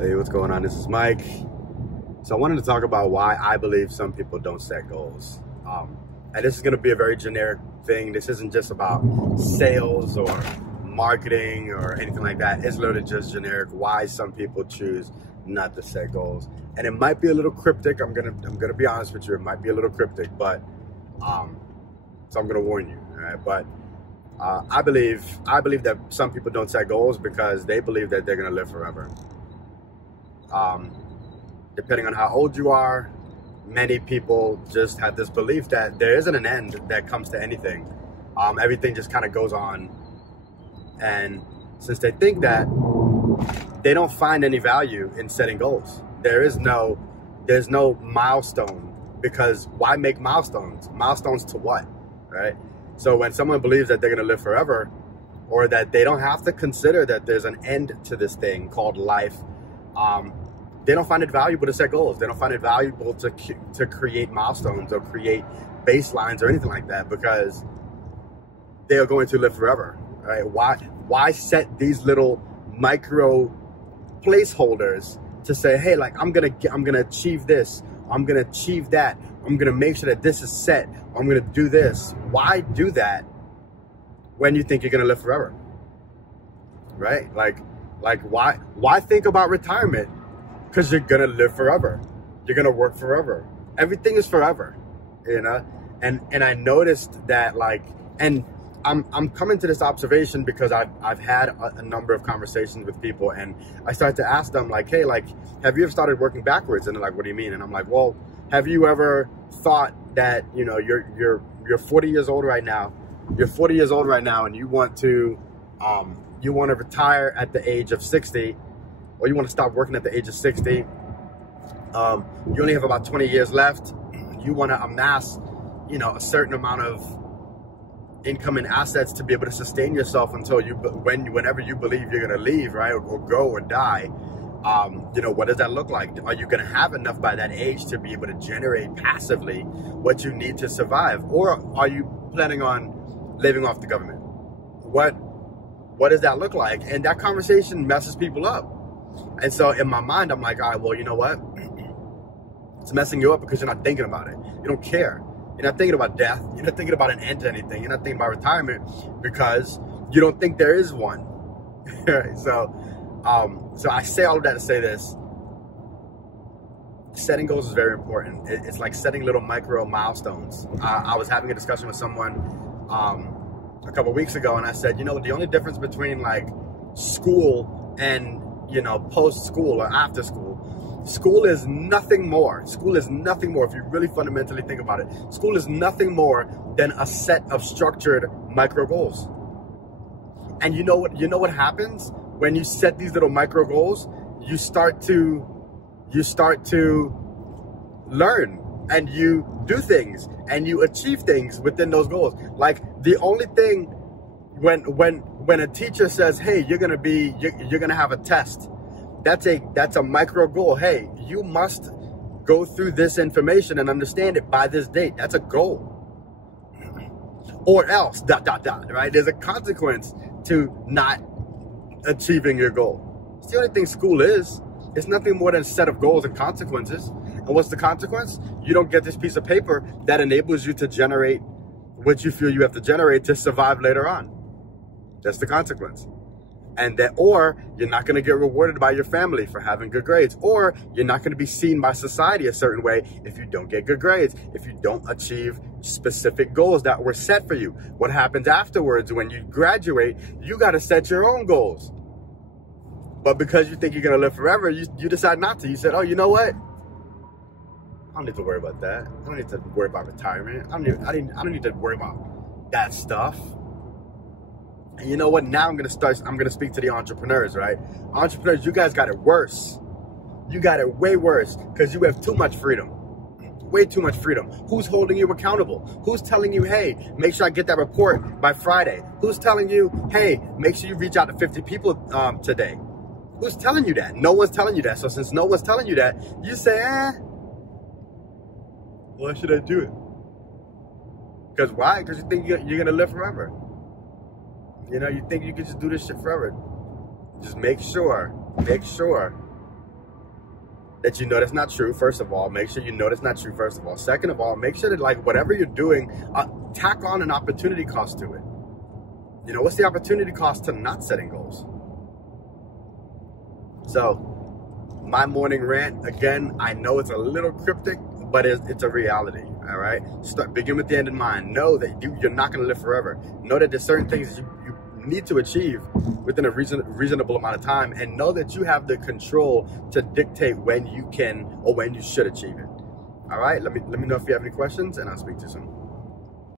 Hey, what's going on? This is Mike. So I wanted to talk about why I believe some people don't set goals. And this is going to be a very generic thing. This isn't just about sales or marketing or anything like that. It's literally just generic why some people choose not to set goals. And it might be a little cryptic. I'm gonna be honest with you. It might be a little cryptic, but so I'm gonna warn you. All right? But I believe that some people don't set goals because they believe that they're gonna live forever. Depending on how old you are, many people just have this belief that there isn't an end that comes to anything. Everything just kind of goes on. And since they think that, they don't find any value in setting goals. There's no milestone, because why make milestones? Milestones to what, right? So when someone believes that they're gonna live forever, or that they don't have to consider that there's an end to this thing called life, they don't find it valuable to set goals. They don't find it valuable to create milestones or create baselines or anything like that, because they are going to live forever, right? Why set these little micro placeholders to say, hey, like I'm gonna achieve this, I'm gonna achieve that, I'm gonna make sure that this is set, I'm gonna do this. Why do that when you think you're gonna live forever, right? Like why think about retirement? Because you're gonna live forever. You're gonna work forever. Everything is forever, you know? And I noticed that, like, and I'm coming to this observation because I've had a number of conversations with people, and I started to ask them, like, hey, like, have you ever started working backwards? And they're like, what do you mean? And I'm like, well, have you ever thought that, you know, you're 40 years old right now, and you want to retire at the age of 60, or you want to stop working at the age of 60, you only have about 20 years left, you want to amass, you know, a certain amount of income and assets to be able to sustain yourself until whenever you believe you're going to leave, right, or go or die. You know, what does that look like? Are you going to have enough by that age to be able to generate passively what you need to survive? Or are you planning on living off the government? What does that look like? And that conversation messes people up. And so in my mind, I'm like, all right, well, you know what? It's messing you up because you're not thinking about it. You don't care. You're not thinking about death. You're not thinking about an end to anything. You're not thinking about retirement because you don't think there is one. So I say all of that to say this. Setting goals is very important. It's like setting little micro milestones. I was having a discussion with someone a couple of weeks ago, and I said, you know, the only difference between like school and, you know, post school or after school, school is nothing more. School is nothing more. If you really fundamentally think about it, school is nothing more than a set of structured micro goals. And you know what happens when you set these little micro goals? You start to learn, and you do things, and you achieve things within those goals. Like the only thing when a teacher says, hey, you're gonna have a test, that's a micro goal. Hey, you must go through this information and understand it by this date. That's a goal. Or else, ... right? There's a consequence to not achieving your goal. It's the only thing school is. It's nothing more than a set of goals and consequences. And what's the consequence? You don't get this piece of paper that enables you to generate what you feel you have to generate to survive later on. That's the consequence. And that, or you're not going to get rewarded by your family for having good grades, or you're not going to be seen by society a certain way if you don't get good grades, if you don't achieve specific goals that were set for you. What happens afterwards when you graduate? You got to set your own goals. But because you think you're going to live forever, you decide not to. You said, oh, you know what? I don't need to worry about that. I don't need to worry about retirement. I don't need to worry about that stuff. And you know what? Now I'm going to speak to the entrepreneurs, right? Entrepreneurs, you guys got it worse. You got it way worse because you have too much freedom. Way too much freedom. Who's holding you accountable? Who's telling you, hey, make sure I get that report by Friday? Who's telling you, hey, make sure you reach out to 50 people today? Who's telling you that? No one's telling you that. So since no one's telling you that, you say, why should I do it? Because why? Because you think you're going to live forever. You know, you think you can just do this shit forever. Just make sure that you know that's not true. First of all, make sure you know that's not true. First of all, second of all, make sure that like whatever you're doing, tack on an opportunity cost to it. You know, what's the opportunity cost to not setting goals? So, my morning rant, again, I know it's a little cryptic, but it's a reality, all right? Begin with the end in mind. Know that you're not going to live forever. Know that there's certain things you need to achieve within a reasonable amount of time, and know that you have the control to dictate when you can or when you should achieve it. All right? Let me know if you have any questions, and I'll speak to you soon.